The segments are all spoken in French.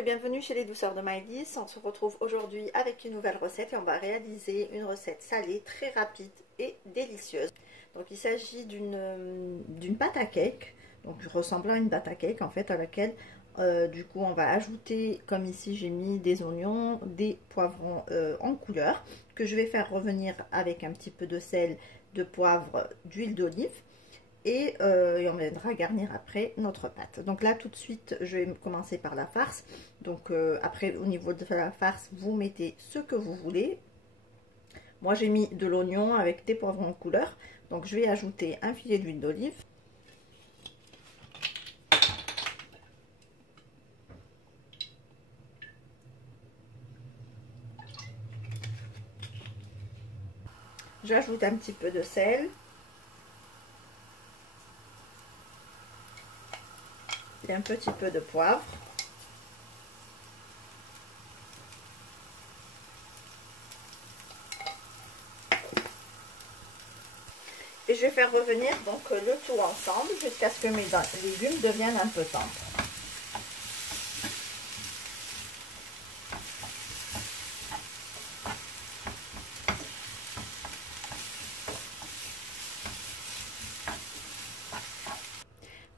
et bienvenue chez les douceurs de Maëlys. On se retrouve aujourd'hui avec une nouvelle recette et on va réaliser une recette salée très rapide et délicieuse. Donc il s'agit d'une pâte à cake, donc ressemblant à une pâte à cake en fait, à laquelle du coup on va ajouter, comme ici j'ai mis des oignons, des poivrons en couleur que je vais faire revenir avec un petit peu de sel, de poivre, d'huile d'olive. Et on viendra garnir après notre pâte. Donc là tout de suite je vais commencer par la farce. Donc après au niveau de la farce vous mettez ce que vous voulez. Moi j'ai mis de l'oignon avec des poivrons en couleur. Donc je vais ajouter un filet d'huile d'olive. J'ajoute un petit peu de sel. Et un petit peu de poivre. Et je vais faire revenir donc le tout ensemble jusqu'à ce que mes légumes deviennent un peu tendres.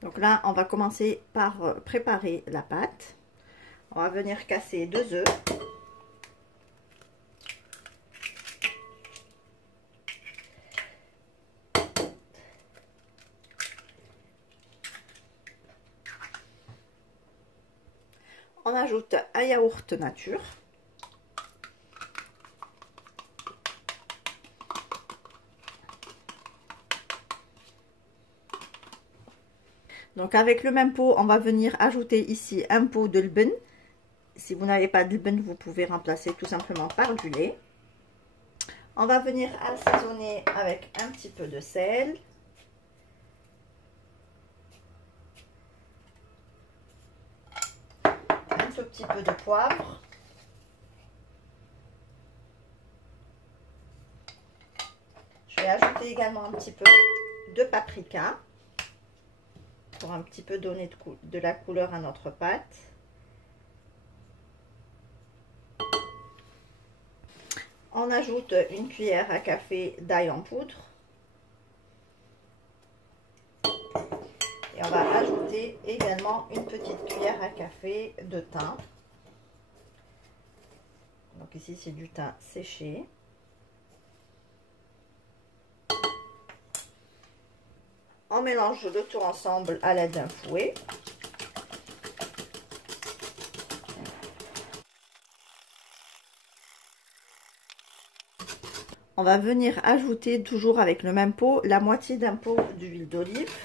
Donc là, on va commencer par préparer la pâte. On va venir casser 2 œufs. On ajoute un yaourt nature. Donc avec le même pot, on va venir ajouter ici un pot de levain. Si vous n'avez pas de levain, vous pouvez remplacer tout simplement par du lait. On va venir assaisonner avec un petit peu de sel. Un tout petit peu de poivre. Je vais ajouter également un petit peu de paprika pour un petit peu donner de la couleur à notre pâte. On ajoute une cuillère à café d'ail en poudre. Et on va ajouter également une petite cuillère à café de thym. Donc ici c'est du thym séché. On mélange le tout ensemble à l'aide d'un fouet. On va venir ajouter toujours avec le même pot la moitié d'un pot d'huile d'olive.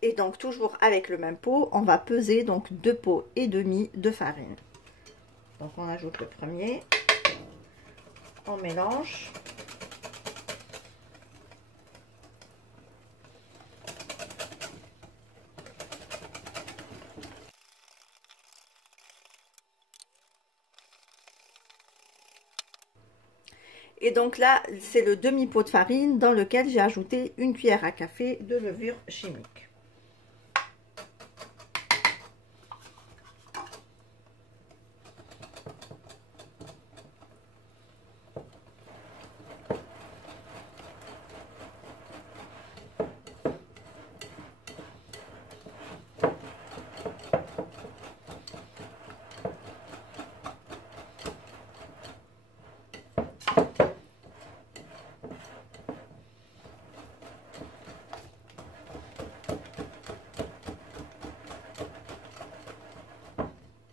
Et donc toujours avec le même pot, on va peser donc 2 pots et demi de farine. Donc on ajoute le premier, on mélange. Et donc là, c'est le demi-pot de farine dans lequel j'ai ajouté une cuillère à café de levure chimique.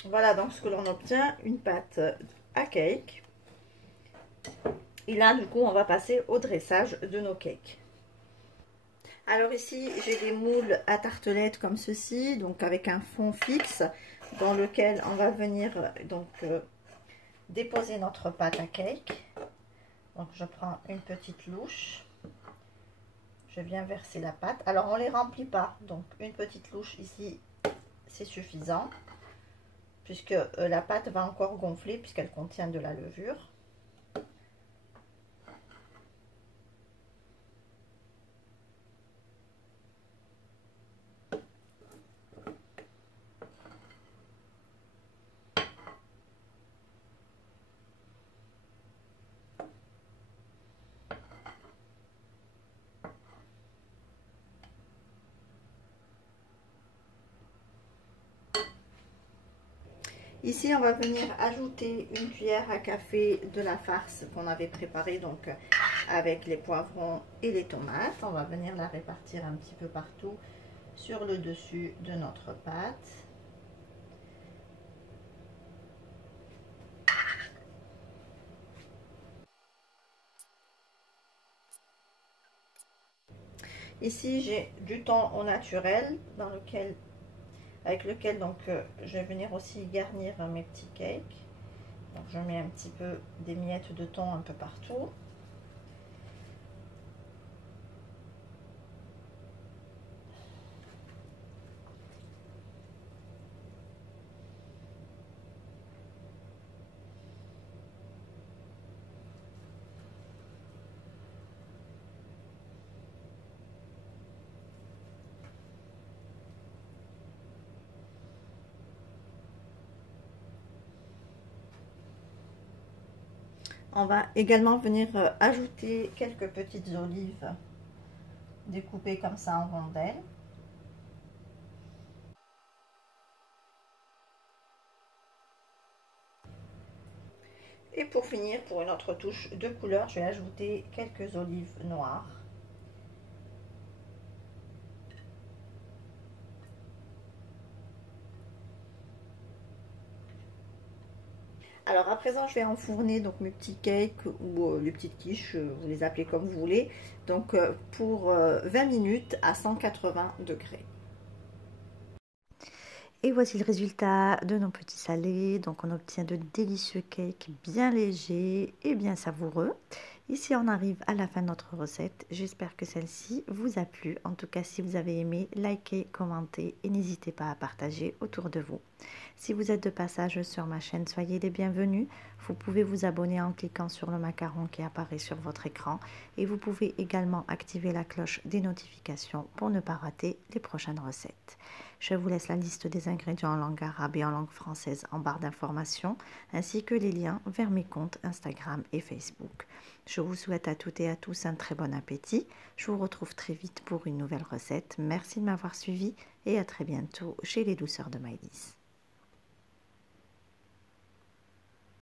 Voilà donc ce que l'on obtient, une pâte à cake. Et là du coup on va passer au dressage de nos cakes. Alors ici j'ai des moules à tartelettes comme ceci, donc avec un fond fixe dans lequel on va venir donc déposer notre pâte à cake. Donc je prends une petite louche, je viens verser la pâte. Alors on ne les remplit pas, donc une petite louche ici, c'est suffisant, puisque la pâte va encore gonfler puisqu'elle contient de la levure. Ici, on va venir ajouter une cuillère à café de la farce qu'on avait préparée, donc avec les poivrons et les tomates. On va venir la répartir un petit peu partout sur le dessus de notre pâte. Ici, j'ai du thon au naturel avec lequel donc je vais venir aussi garnir mes petits cakes. Donc je mets un petit peu des miettes de thon un peu partout. On va également venir ajouter quelques petites olives découpées comme ça en rondelles. Et pour finir, pour une autre touche de couleur, je vais ajouter quelques olives noires. Alors à présent, je vais enfourner donc mes petits cakes ou les petites quiches, vous les appelez comme vous voulez, donc pour 20 minutes à 180 degrés. Et voici le résultat de nos petits salés. Donc on obtient de délicieux cakes bien légers et bien savoureux. Ici on arrive à la fin de notre recette. J'espère que celle-ci vous a plu. En tout cas, si vous avez aimé, likez, commentez et n'hésitez pas à partager autour de vous. Si vous êtes de passage sur ma chaîne, soyez les bienvenus. Vous pouvez vous abonner en cliquant sur le macaron qui apparaît sur votre écran. Et vous pouvez également activer la cloche des notifications pour ne pas rater les prochaines recettes. Je vous laisse la liste des ingrédients en langue arabe et en langue française en barre d'informations, ainsi que les liens vers mes comptes Instagram et Facebook. Je vous souhaite à toutes et à tous un très bon appétit. Je vous retrouve très vite pour une nouvelle recette. Merci de m'avoir suivi et à très bientôt chez les douceurs de Maïlis.